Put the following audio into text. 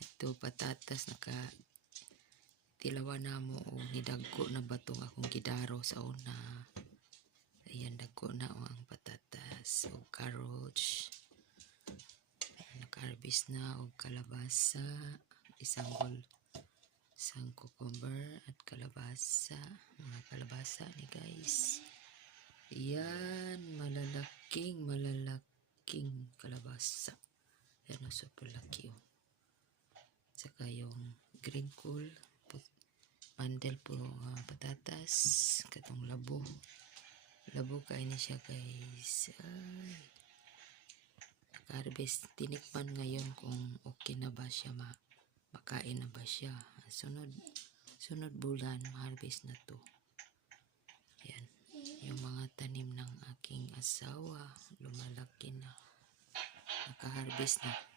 Ito patatas tilawan na mo o nidagko na batong akong gidaro sa una. Ayan, dagko na o ang patatas o carrots. Naka-harvest na o kalabasa, isang cucumber at kalabasa. Mga kalabasa ni guys. Ayan, malalaking kalabasa. Ayan, super laki o. Saka yung green cool, bundle po patatas, katong labo. Labo kayo na siya guys. Ay, naka-harvest. Tinikman ngayon kung okay na ba siya, makain na ba siya. Sunod bulan, ma-harvest na to. Yan. Yung mga tanim ng aking asawa, lumalaki na. Naka-harvest na.